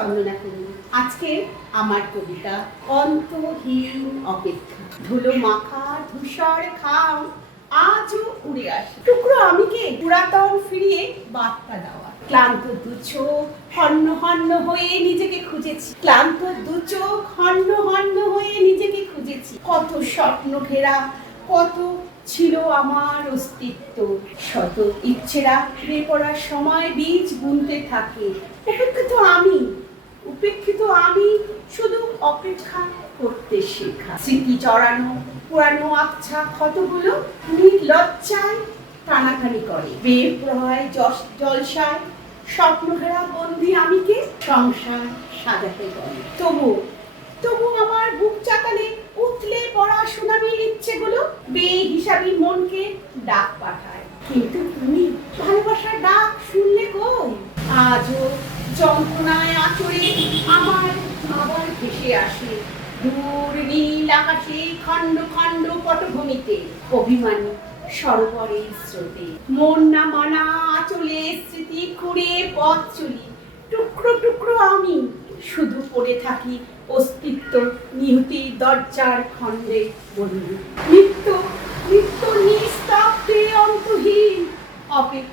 চন্দনা করি। আজকে আমার কবিতা অন্তহীন অপেক্ষা। ধুলো মাখা, ধূসর খাও আজও উড়ে আসে। টুকরো আমিকে পুরাতন ফিরিয়ে বার্তা দেওয়া। ক্লান্ত দু চোখ হন্য হন্য হয়ে নিজেকে খুঁজেছি। ক্লান্ত দু চোখ হন্য হন্য হয়ে নিজেকে খুঁজেছি। কত স্বপ্ন ঘেরা, কত ছিল আমার অস্তিত্ব। শত ইচ্ছেরা ফিরে পড়ার সময় বীজ বুনতে থাকে। উপেক্ষিত আমি আমি অপেক্ষা করতে শেখা। স্মৃতি চড়ানো, পুরানো আচ্ছা ক্ষতগুলো নির্লজ্জায় টানাটানি করে। বের প্রহায় জলসায়, স্বপ্নঘেরা বন্দি আমিকে সংসার সাজাতে বলে। তবু তবু আমার বুক চাতালে উতলে পড়া সুনামির ইচ্ছেগুলো বে হিসাবি মনকে ডাক পাঠায়। কিন্তু তুমি ভালোবাসার ডাক শুনলে কই? আজও যন্ত্রণায় আচরে আমার আবার ভেসে আসে। দূর নীল আকাশে খণ্ড খণ্ড পটভূমিতে অভিমানী সরোবরের স্রোতে। মন না আচলে স্মৃতি পথ চলি। টুকরো টুকরো আমি শুধু পড়ে থাকি অস্তিত্ব নিহতি দরজার খণ্ডে বন্ধু। নিত্য নিত্য নিস্তব্ধে অন্তহীন অপেক্ষা।